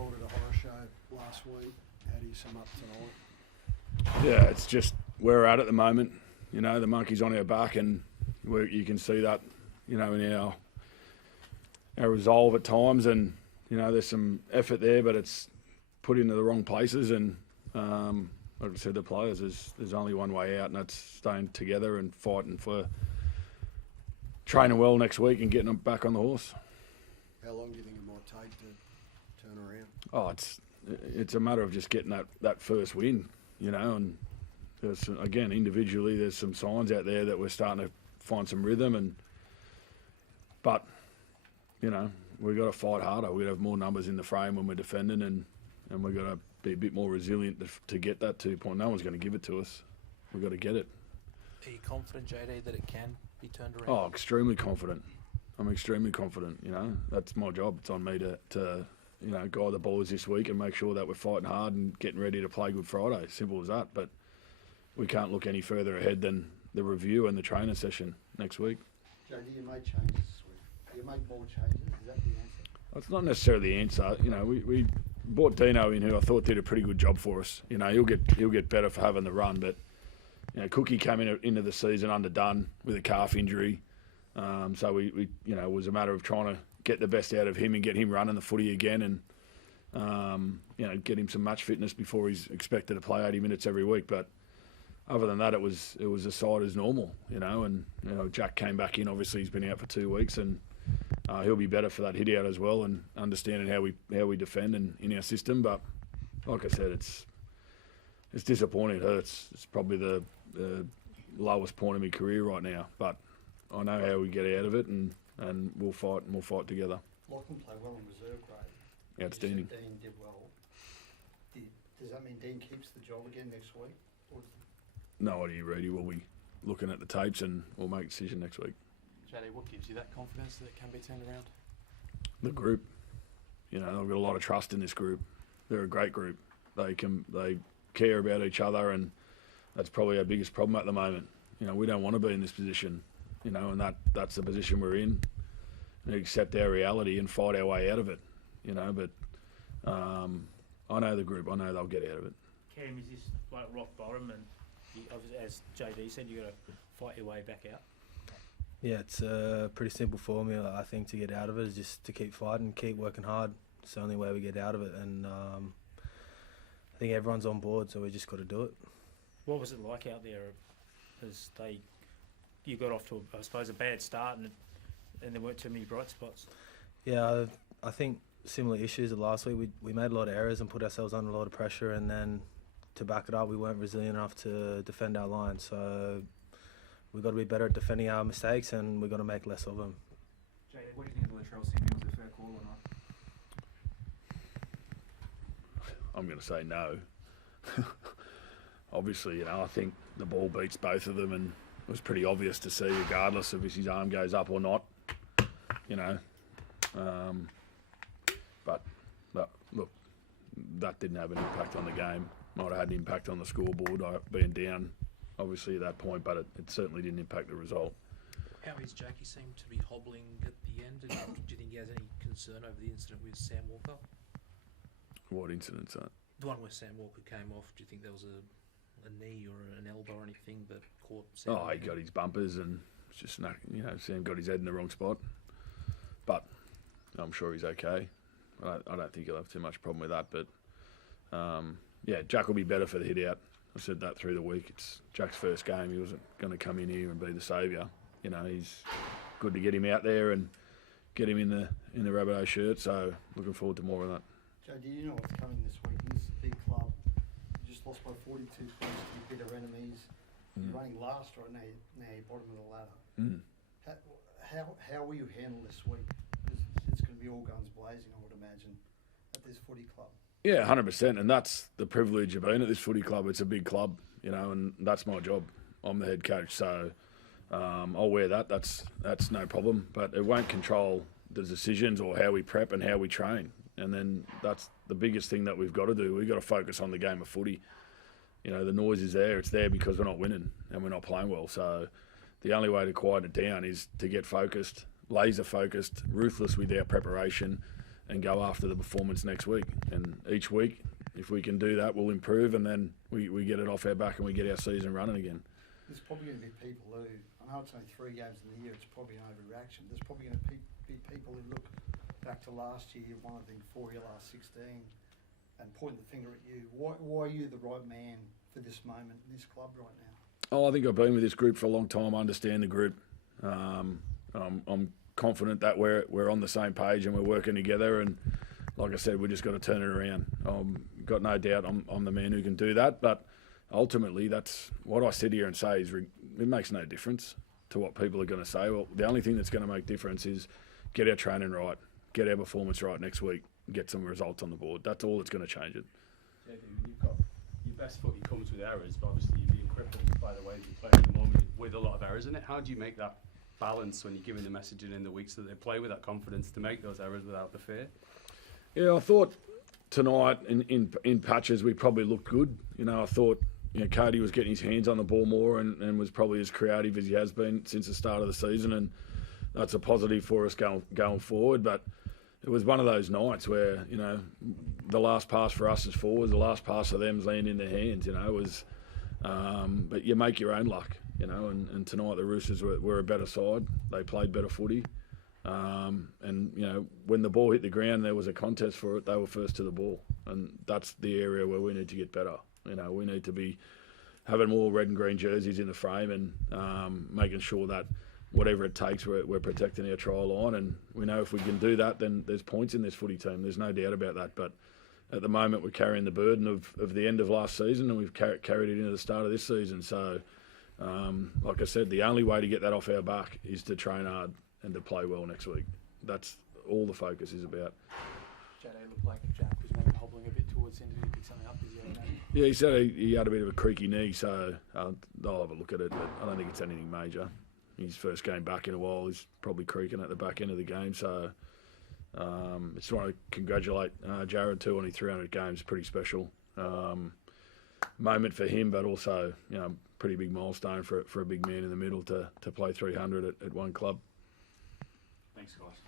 called it a horror show last week. How do you sum up tonight? Yeah, it's just where we're at the moment. You know, the monkey's on our back, and you can see that, you know, in our resolve at times. And, you know, there's some effort there, but it's put into the wrong places. And like I said, the players, there's only one way out, and that's staying together and fighting for training well next week and getting them back on the horse. How long do you think it might take to turn around? Oh, it's a matter of just getting that first win, you know. And there's again, individually, there's some signs out there that we're starting to find some rhythm. But you know, we've got to fight harder. We've got to have more numbers in the frame when we're defending, and we've got to be a bit more resilient to get that 2 point. No one's going to give it to us. We've got to get it. Are you confident, JD, that it can be turned around? Oh, extremely confident. I'm extremely confident. You know, that's my job. It's on me to you know, guide the boys this week and make sure that we're fighting hard and getting ready to play Good Friday. Simple as that. But we can't look any further ahead than the review and the training session next week. JD, you made changes this week. Do you make more changes? Is that the answer? It's not necessarily the answer. You know, we brought Dino in, who I thought did a pretty good job for us. You know, he'll get better for having the run, but you know, Cookie came into the season underdone with a calf injury. So we you know, it was a matter of trying to get the best out of him and get him running the footy again, and you know, get him some match fitness before he's expected to play 80 minutes every week. But other than that, it was a side as normal, you know. And you know, Jack came back in. Obviously, he's been out for 2 weeks, and he'll be better for that hit out as well, and understanding how we defend in our system. But like I said, it's disappointing. It hurts. It's probably the lowest point of my career right now. But I know how we get out of it, and we'll fight together. Lachlan played well in reserve grade. Outstanding. Dean did well. Does that mean Dean keeps the job again next week? No idea, Reedy. We'll be looking at the tapes, and we'll make a decision next week. JD, what gives you that confidence that it can be turned around? The group. You know, I've got a lot of trust in this group. They're a great group. They care about each other, and that's probably our biggest problem at the moment. You know, we don't want to be in this position, you know, and that's the position we're in. And accept our reality and fight our way out of it, you know. But I know the group. I know they'll get out of it. Cam, is this like rock bottom, and as JD said, you got to fight your way back out? Yeah, it's a pretty simple formula, I think, to get out of it is just to keep fighting, keep working hard. It's the only way we get out of it, and I think everyone's on board, so we just got to do it. What was it like out there? Because you got off to, I suppose, a bad start, and there weren't too many bright spots. Yeah, I think similar issues as last week. We made a lot of errors and put ourselves under a lot of pressure, and then to back it up, we weren't resilient enough to defend our line. So we've got to be better at defending our mistakes, and we've got to make less of them. JD, what do you think of Latrell Sydney? Was it a fair call or not? I'm going to say no. Obviously, you know, I think the ball beats both of them, and it was pretty obvious to see, regardless of if his arm goes up or not. You know, but look, that didn't have an impact on the game. Might have had an impact on the scoreboard, being down, obviously, at that point, but it certainly didn't impact the result. How is Jackie seemed to be hobbling at the end? And do you think he has any concern over the incident with Sam Walker? What incident's that? The one where Sam Walker came off, do you think there was a knee or an elbow or anything that caught Sam? Oh, he got his bumpers, and just, you know, Sam got his head in the wrong spot. But I'm sure he's okay. I don't think he'll have too much problem with that. But yeah, Jack will be better for the hit out. I said that through the week. It's Jack's first game. He wasn't going to come in here and be the saviour. You know, he's good to get him out there and get him in the Rabbitohs shirt. So looking forward to more of that. Joe, do you know what's coming this week? This is a big club. You just lost by 42 points to your bitter enemies. You're running last right now. Now you're bottom of the ladder. How will you handle this week? Because it's going to be all guns blazing, I would imagine, at this footy club. Yeah, 100%, and that's the privilege of being at this footy club. It's a big club, you know, and that's my job. I'm the head coach, so I'll wear that. That's no problem, but it won't control the decisions or how we prep and how we train. And then that's the biggest thing that we've got to do. We've got to focus on the game of footy. You know, the noise is there. It's there because we're not winning and we're not playing well. So the only way to quiet it down is to get focused, laser focused, ruthless with our preparation, and go after the performance next week. And each week, if we can do that, we'll improve, and then we get it off our back and we get our season running again. There's probably going to be people who, I know it's only 3 games in the year, it's probably an overreaction. There's probably going to be people who look back to last year, won I think 4 year last 16, and point the finger at you. Why are you the right man for this moment in this club right now? Oh, I think I've been with this group for a long time. I understand the group. I'm confident that we're on the same page and we're working together. And like I said, we just got to turn it around. Got no doubt I'm the man who can do that. But ultimately, that's what I sit here and say is it makes no difference to what people are going to say. Well, the only thing that's going to make difference is get our training right, get our performance right next week, get some results on the board. That's all that's going to change it. JD, you've got your best footy comes with errors, but obviously you're being crippled by the way you play at the moment with a lot of errors in it. How do you make that balance when you're giving the messaging in the weeks that they play with that confidence to make those errors without the fear? Yeah, I thought tonight in patches we probably looked good. I thought Cody was getting his hands on the ball more and was probably as creative as he has been since the start of the season, and that's a positive for us going forward. But it was one of those nights where the last pass for us as forwards, the last pass for them's landing in their hands. It was, but you make your own luck. And tonight the Roosters were a better side. They played better footy. And when the ball hit the ground, there was a contest for it. They were first to the ball, and that's the area where we need to get better. We need to be having more red and green jerseys in the frame and making sure that whatever it takes, we're protecting our try line. And we know if we can do that, then there's points in this footy team. There's no doubt about that. But at the moment, we're carrying the burden of the end of last season, and we've carried it into the start of this season. So, like I said, the only way to get that off our back is to train hard and to play well next week. That's all the focus is about. JD looked like Jack was maybe hobbling a bit towards the end. Did he pick something up? Is he okay? Yeah, he said he had a bit of a creaky knee, so I'll have a look at it, but I don't think it's anything major. His first game back in a while, he's probably creaking at the back end of the game, so just want to congratulate Jared too on his 300 games. Pretty special moment for him, but also pretty big milestone for a big man in the middle to play 300 at one club. Thanks, guys.